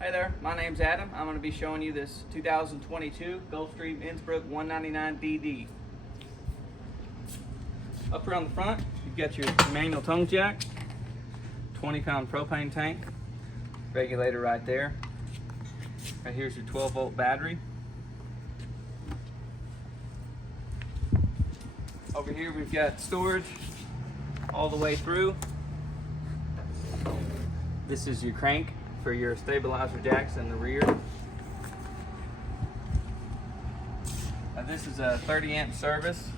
Hey there, my name's Adam. I'm going to be showing you this 2022 Gulfstream Innsbruck 199DD. Up here on the front, you've got your manual tongue jack, 20-pound propane tank, regulator right there. Right here's your 12-volt battery. Over here we've got storage all the way through. This is your crank for your stabilizer jacks in the rear. Now this is a 30-amp service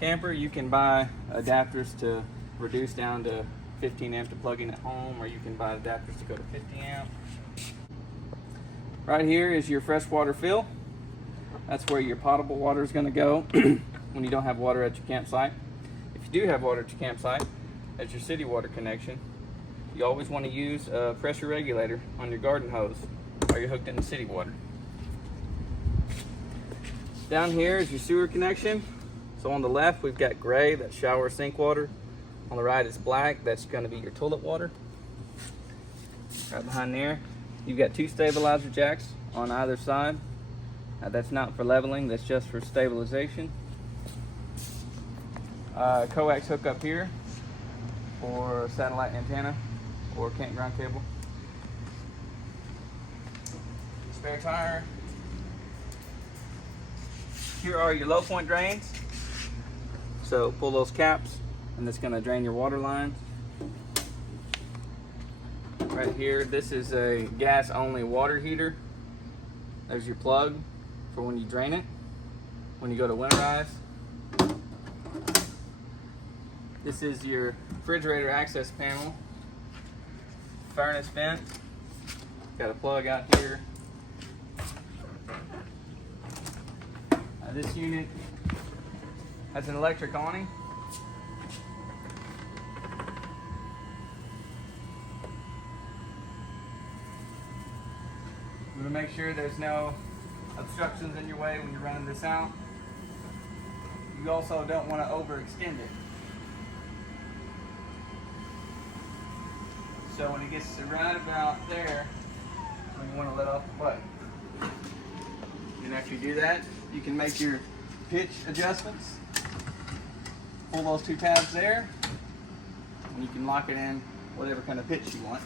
camper. You can buy adapters to reduce down to 15 amp to plug in at home, or you can buy adapters to go to 50 amp. Right here is your freshwater fill. That's where your potable water is going to go when you don't have water at your campsite. If you do have water at your campsite, as your city water connection, you always want to use a pressure regulator on your garden hose while you're hooked into city water. Down here is your sewer connection. So on the left we've got gray, that's shower sink water. On the right is black, that's going to be your toilet water. Right behind there you've got two stabilizer jacks on either side. Now that's not for leveling, that's just for stabilization. Coax hook up here for satellite antenna or campground cable. Spare tire. Here are your low point drains. So pull those caps and that's going to drain your water lines. Right here, this is a gas only water heater. There's your plug for when you drain it, when you go to winterize. This is your refrigerator access panel. Furnace vent. Got a plug out here. This unit has an electric awning. You want to make sure there's no obstructions in your way when you're running this out. You also don't want to overextend it. So when it gets to right about there, when you want to let off the plug. And after you do that, you can make your pitch adjustments. Pull those two tabs there, and you can lock it in whatever kind of pitch you want.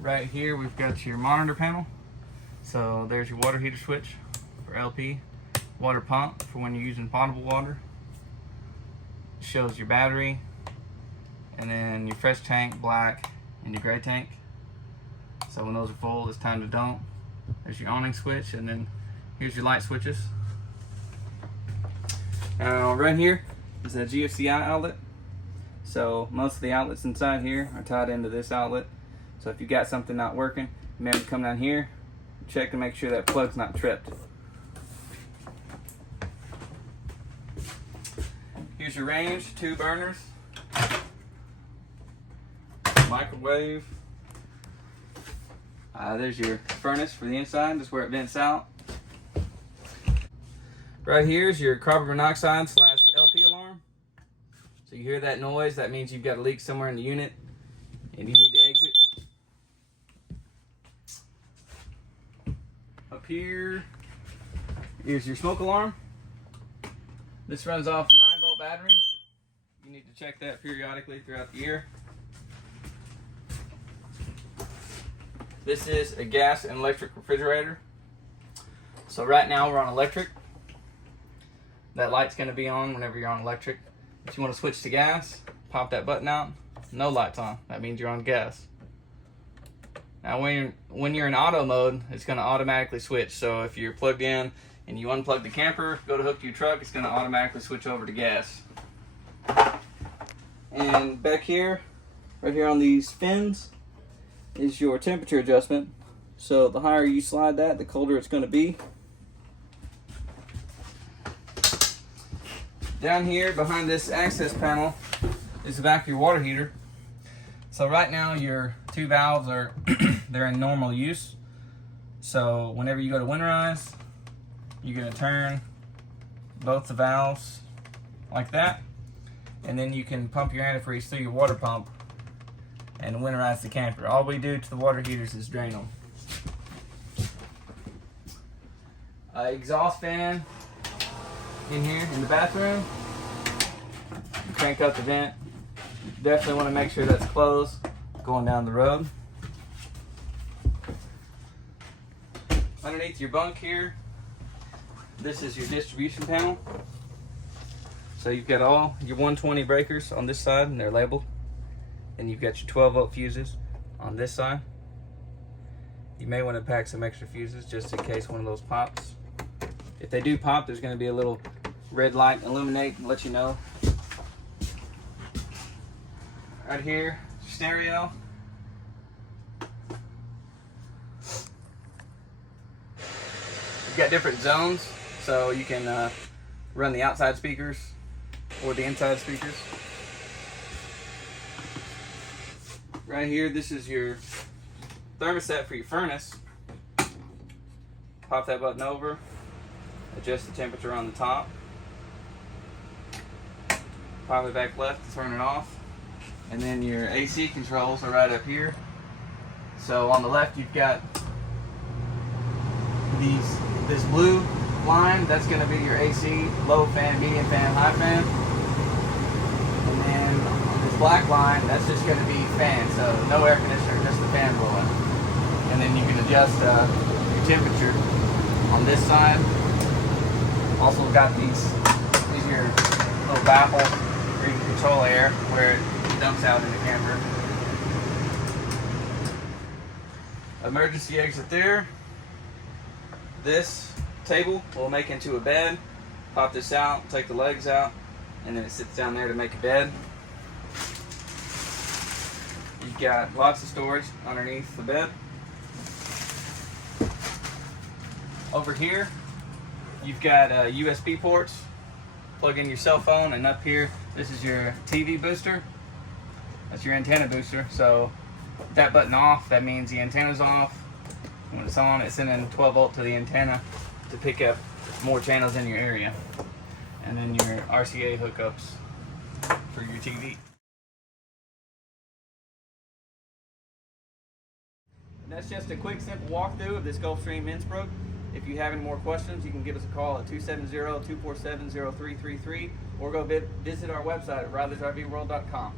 Right here we've got your monitor panel. So there's your water heater switch for LP, water pump for when you're using potable water. Shows your battery, and then your fresh tank, black, and your gray tank. So when those are full, it's time to dump. There's your awning switch, and then here's your light switches. Now right here is a GFCI outlet. So most of the outlets inside here are tied into this outlet. So if you got something not working, you may have to come down here, check to make sure that plug's not tripped. Here's your range, 2 burners, microwave. There's your furnace for the inside, that's where it vents out. Right here is your carbon monoxide / LP alarm. So you hear that noise, that means you've got a leak somewhere in the unit and you need to exit. Up here is your smoke alarm. This runs off 9-volt battery. You need to check that periodically throughout the year. This is a gas and electric refrigerator. So right now we're on electric. That light's going to be on whenever you're on electric. If you want to switch to gas, pop that button out. No lights on. That means you're on gas. Now when you're in auto mode, it's going to automatically switch. So if you're plugged in and you unplug the camper, go to hook to your truck, it's going to automatically switch over to gas. And back here, right here on these fins, is your temperature adjustment. So the higher you slide that, the colder it's going to be. Down here behind this access panel is the back of your water heater. So right now your 2 valves are they're in normal use. So whenever you go to winterize, you're going to turn both the valves like that, and then you can pump your antifreeze through your water pump and winterize the camper. All we do to the water heaters is drain them. Exhaust fan in here in the bathroom. Crank up the vent. Definitely want to make sure that's closed going down the road. Underneath your bunk here, this is your distribution panel. So you've got all your 120 breakers on this side, and they're labeled. And you've got your 12-volt fuses on this side. You may want to pack some extra fuses just in case one of those pops. If they do pop, there's going to be a little red light illuminate and let you know. Right here, stereo. You've got different zones, so you can run the outside speakers or the inside speakers. Right here, this is your thermostat for your furnace. Pop that button over, adjust the temperature on the top. Pop it back left to turn it off. And then your AC controls are right up here. So on the left, you've got this blue line. That's going to be your AC, low fan, medium fan, high fan. And then on this black line, that's just going to be fan. So no air conditioner, just the fan blowing. And then you can adjust your temperature on this side. Also got these are your little baffles where you can control air where it dumps out in the camper. Emergency exit there. This table will make into a bed. Pop this out, take the legs out, and then it sits down there to make a bed. You've got lots of storage underneath the bed. Over here, you've got USB ports. Plug in your cell phone, and up here, this is your TV booster. That's your antenna booster. So with that button off, that means the antenna's off. When it's on, it's sending 12 volt to the antenna to pick up more channels in your area. And then your RCA hookups for your TV. And that's just a quick, simple walkthrough of this Gulfstream Innsbruck. If you have any more questions, you can give us a call at 270-247-0333 or go visit our website at RileysRVWorld.com.